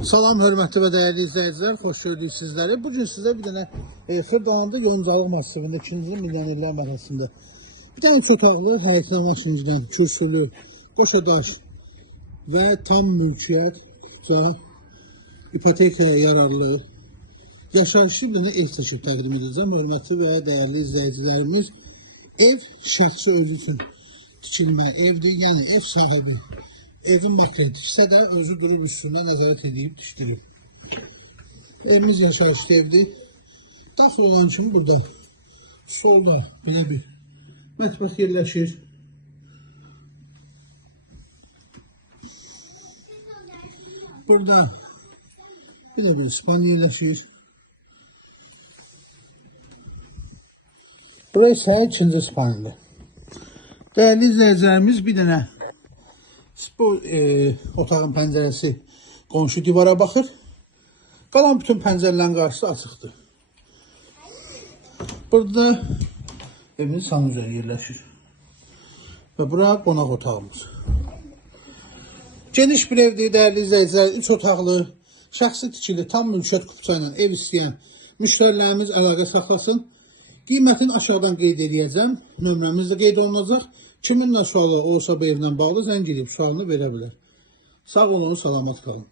Salam hörmətli və dəyərli izləyicilər, xoş gördük sizləri. Bu gün sizə bir dənə e, Xırdalandı Yoncalıq məscidində 2-ci milyonerlər məhəlləsində bir dənə üç otaqlı həyətli maşinicdən, kürsülü, qoşadaş və tam mülkiyyət və ipotekaya yararlı yaşayışlı bir dənə ev seçib təqdim edəcəm. Hörmətli və dəyərli izləyicilərimiz, ev şəxsi özü üçün tikilmə evdir, yəni ev sahibi evin metredisə də özü durub üstünə nəzarət edib tikdirir. Evimiz yaşayışlı evdir. Daxil olan kimi burada solda belə bir mətbəx yerləşir. Burada belə bir span yerləşir. Burası isə ikinci spandır. Dəyərli izləyicilərimiz bir dənə bu e, otağın pəncərəsi qonşu divara baxır. Qalan bütün pəncərələrin qarşısı açıqdır. Burada evimiz sanuzel yerləşir. Və bura qonaq otağımız. Geniş bir evdir, dəyərli izləyicilər. 3 otaqlı, şəxsi tikili, tam mülkiyyət kupça ilə ev istəyən müştərilərimiz əlaqə saxlasın. Qiymətini aşağıdan qeyd edəcəm. Nömrəmiz də qeyd olunacaq. Kiminlə sualı olsa bu evlə bağlı zəng edib sualını verə bilər. Sağ olun, salamat qalın.